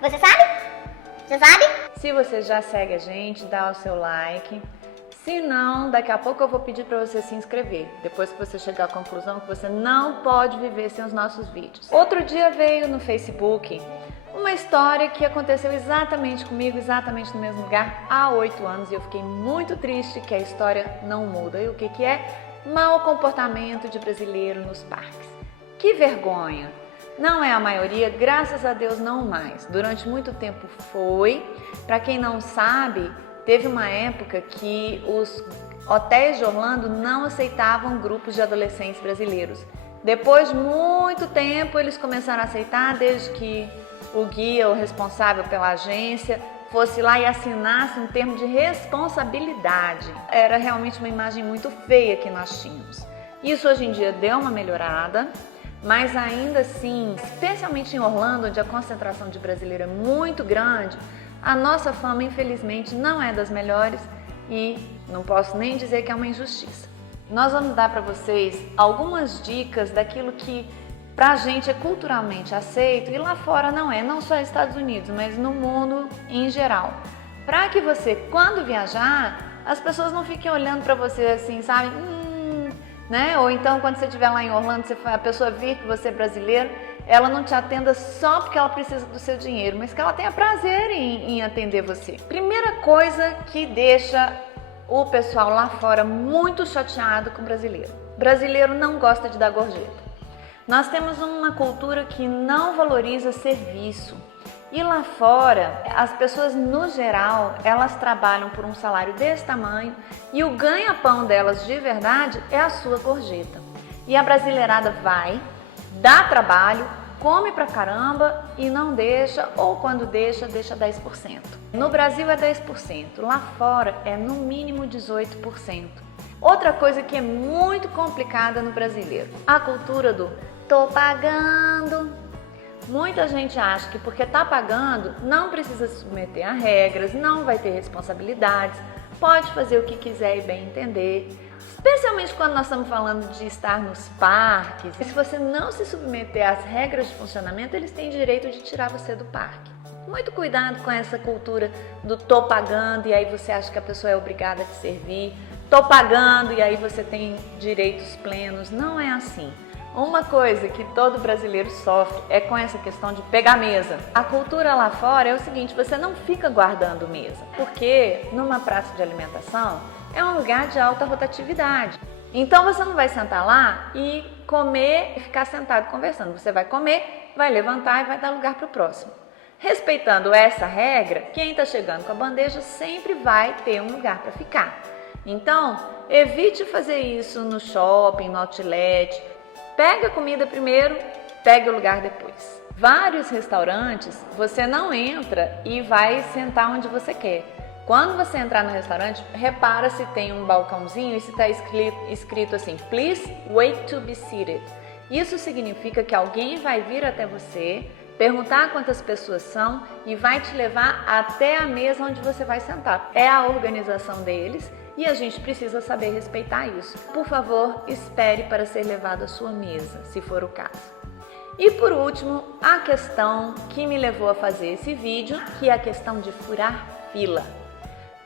Você sabe? Você sabe? Se você já segue a gente, dá o seu like. Se não, daqui a pouco eu vou pedir para você se inscrever, depois que você chegar à conclusão que você não pode viver sem os nossos vídeos. Outro dia veio no Facebook uma história que aconteceu exatamente comigo, exatamente no mesmo lugar, há 8 anos, e eu fiquei muito triste que a história não muda. E o que é? Mau comportamento de brasileiro nos parques. Que vergonha! Não é a maioria, graças a Deus não mais. Durante muito tempo foi. Para quem não sabe, teve uma época que os hotéis de Orlando não aceitavam grupos de adolescentes brasileiros. Depois de muito tempo eles começaram a aceitar, desde que o guia, o responsável pela agência, fosse lá e assinasse um termo de responsabilidade. Era realmente uma imagem muito feia que nós tínhamos. Isso hoje em dia deu uma melhorada, mas ainda assim, especialmente em Orlando, onde a concentração de brasileiro é muito grande, a nossa fama, infelizmente, não é das melhores e não posso nem dizer que é uma injustiça. Nós vamos dar para vocês algumas dicas daquilo que pra gente é culturalmente aceito e lá fora não é, não só nos Estados Unidos, mas no mundo em geral. Para que você, quando viajar, as pessoas não fiquem olhando para você assim, sabe? Né? Ou então, quando você estiver lá em Orlando, a pessoa vir que você é brasileiro, ela não te atenda só porque ela precisa do seu dinheiro, mas que ela tenha prazer em atender você. Primeira coisa que deixa o pessoal lá fora muito chateado com o brasileiro. Brasileiro não gosta de dar gorjeta. Nós temos uma cultura que não valoriza serviço. E lá fora, as pessoas no geral, elas trabalham por um salário desse tamanho e o ganha-pão delas de verdade é a sua gorjeta. E a brasileirada vai, dá trabalho, come pra caramba e não deixa, ou quando deixa 10%. No Brasil é 10%, lá fora é no mínimo 18%. Outra coisa que é muito complicada no brasileiro, a cultura do tô pagando. Muita gente acha que porque tá pagando não precisa se submeter a regras, não vai ter responsabilidades, pode fazer o que quiser e bem entender. Especialmente quando nós estamos falando de estar nos parques. Se você não se submeter às regras de funcionamento, eles têm direito de tirar você do parque. Muito cuidado com essa cultura do tô pagando e aí você acha que a pessoa é obrigada a te servir. Tô pagando e aí você tem direitos plenos. Não é assim. Uma coisa que todo brasileiro sofre é com essa questão de pegar mesa. A cultura lá fora é o seguinte, você não fica guardando mesa, porque numa praça de alimentação é um lugar de alta rotatividade. Então você não vai sentar lá e comer e ficar sentado conversando. Você vai comer, vai levantar e vai dar lugar para o próximo. Respeitando essa regra, quem está chegando com a bandeja sempre vai ter um lugar para ficar. Então, evite fazer isso no shopping, no outlet. Pega a comida primeiro, pega o lugar depois. Vários restaurantes, você não entra e vai sentar onde você quer. Quando você entrar no restaurante, repara se tem um balcãozinho e se está escrito assim, please wait to be seated. Isso significa que alguém vai vir até você, perguntar quantas pessoas são e vai te levar até a mesa onde você vai sentar. É a organização deles. E a gente precisa saber respeitar isso. Por favor, espere para ser levado à sua mesa, se for o caso. E por último, a questão que me levou a fazer esse vídeo, que é a questão de furar fila.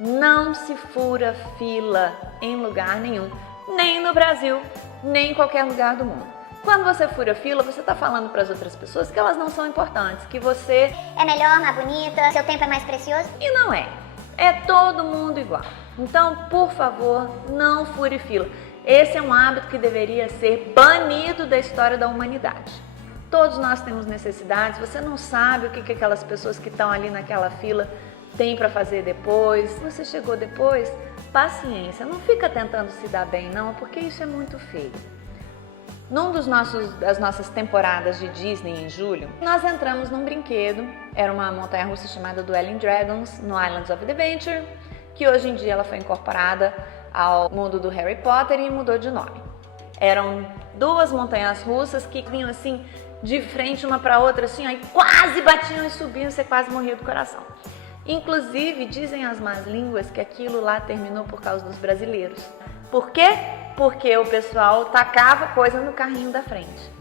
Não se fura fila em lugar nenhum, nem no Brasil, nem em qualquer lugar do mundo. Quando você fura fila, você está falando para as outras pessoas que elas não são importantes, que você é melhor, mais bonita, seu tempo é mais precioso. E não é. É todo mundo igual. Então, por favor, não fure fila. Esse é um hábito que deveria ser banido da história da humanidade. Todos nós temos necessidades, você não sabe o que aquelas pessoas que estão ali naquela fila têm para fazer depois. Se você chegou depois, paciência, não fica tentando se dar bem não, porque isso é muito feio. Das nossas temporadas de Disney em julho, nós entramos num brinquedo, era uma montanha-russa chamada Dueling Dragons, no Islands of Adventure, que hoje em dia ela foi incorporada ao mundo do Harry Potter e mudou de nome. Eram 2 montanhas russas que vinham assim, de frente uma para outra, assim, aí quase batiam e subiam, você quase morria do coração. Inclusive, dizem as más línguas que aquilo lá terminou por causa dos brasileiros. Por quê? Porque o pessoal tacava coisa no carrinho da frente.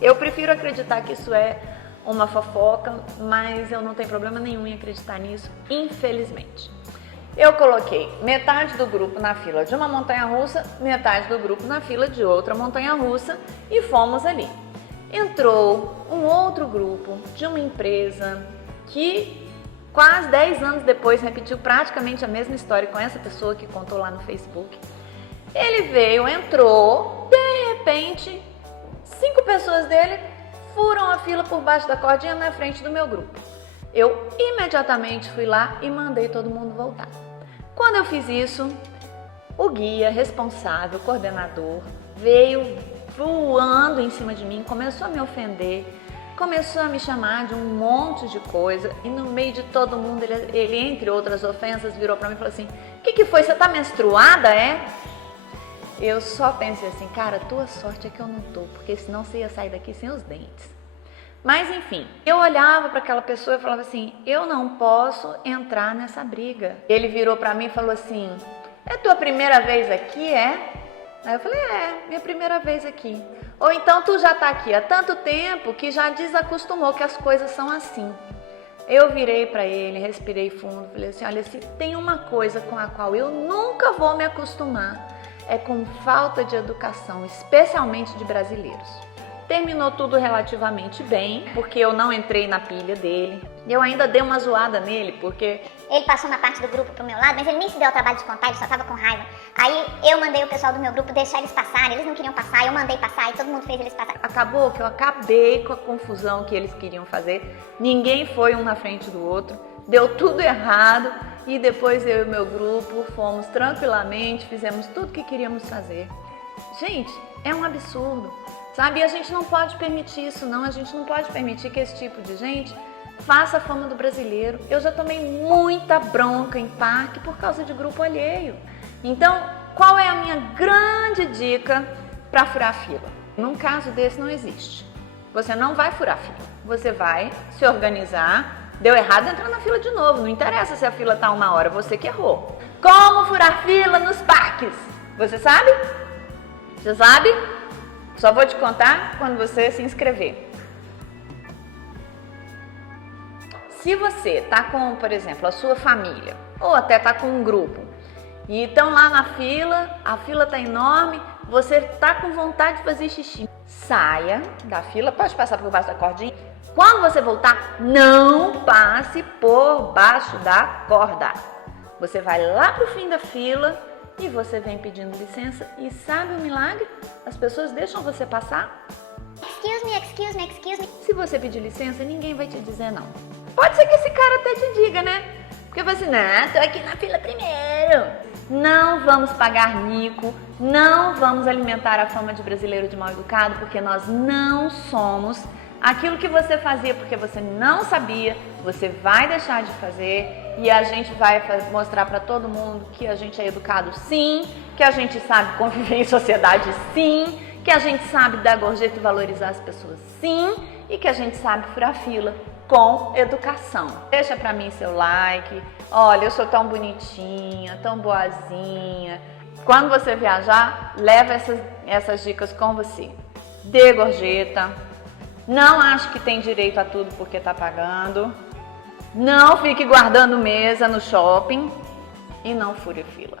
Eu prefiro acreditar que isso é uma fofoca, mas eu não tenho problema nenhum em acreditar nisso, infelizmente. Eu coloquei metade do grupo na fila de uma montanha-russa, metade do grupo na fila de outra montanha-russa e fomos ali. Entrou um outro grupo de uma empresa que quase 10 anos depois repetiu praticamente a mesma história com essa pessoa que contou lá no Facebook. Ele veio, entrou, de repente, 5 pessoas dele furam a fila por baixo da cordinha na frente do meu grupo. Eu imediatamente fui lá e mandei todo mundo voltar. Quando eu fiz isso, o guia responsável, o coordenador, veio voando em cima de mim, começou a me ofender, começou a me chamar de um monte de coisa e no meio de todo mundo, ele entre outras ofensas, virou pra mim e falou assim: o que foi? Você tá menstruada, é? Eu só pensei assim, cara, tua sorte é que eu não tô, porque senão você ia sair daqui sem os dentes. Mas enfim, eu olhava para aquela pessoa e falava assim, eu não posso entrar nessa briga. Ele virou para mim e falou assim, é tua primeira vez aqui, é? Aí eu falei, minha primeira vez aqui. Ou então tu já tá aqui há tanto tempo que já desacostumou que as coisas são assim. Eu virei para ele, respirei fundo, falei assim, olha, se tem uma coisa com a qual eu nunca vou me acostumar, é com falta de educação, especialmente de brasileiros. Terminou tudo relativamente bem, porque eu não entrei na pilha dele. Eu ainda dei uma zoada nele, porque... Ele passou uma parte do grupo pro meu lado, mas ele nem se deu ao trabalho de contar, ele só tava com raiva. Aí eu mandei o pessoal do meu grupo deixar eles passarem, eles não queriam passar, eu mandei passar e todo mundo fez eles passarem. Acabou que eu acabei com a confusão que eles queriam fazer. Ninguém foi um na frente do outro, deu tudo errado e depois eu e o meu grupo fomos tranquilamente, fizemos tudo que queríamos fazer. Gente, é um absurdo. Sabe, e a gente não pode permitir isso não, a gente não pode permitir que esse tipo de gente faça a fama do brasileiro. Eu já tomei muita bronca em parque por causa de grupo alheio. Então, qual é a minha grande dica para furar fila? Num caso desse não existe. Você não vai furar fila, você vai se organizar, deu errado, entra na fila de novo, não interessa se a fila tá 1 hora, você que errou. Como furar fila nos parques? Você sabe? Você sabe? Só vou te contar quando você se inscrever. Se você tá com, por exemplo, a sua família, ou até tá com um grupo, e estão lá na fila, a fila tá enorme, você tá com vontade de fazer xixi, saia da fila, pode passar por baixo da cordinha. Quando você voltar, não passe por baixo da corda. Você vai lá pro fim da fila e você vem pedindo licença e sabe o milagre? As pessoas deixam você passar? Excuse me, excuse me, excuse me. Se você pedir licença, ninguém vai te dizer não. Pode ser que esse cara até te diga, né? Porque você, não, tô aqui na fila primeiro. Não vamos pagar mico, não vamos alimentar a fama de brasileiro de mal educado, porque nós não somos. Aquilo que você fazia porque você não sabia, você vai deixar de fazer e a gente vai mostrar para todo mundo que a gente é educado sim, que a gente sabe conviver em sociedade sim, que a gente sabe dar gorjeta e valorizar as pessoas sim e que a gente sabe furar fila com educação. Deixa para mim seu like, olha, eu sou tão bonitinha, tão boazinha. Quando você viajar, leva essas dicas com você. Dê gorjeta. Não ache que tem direito a tudo porque está pagando. Não fique guardando mesa no shopping e não fure fila.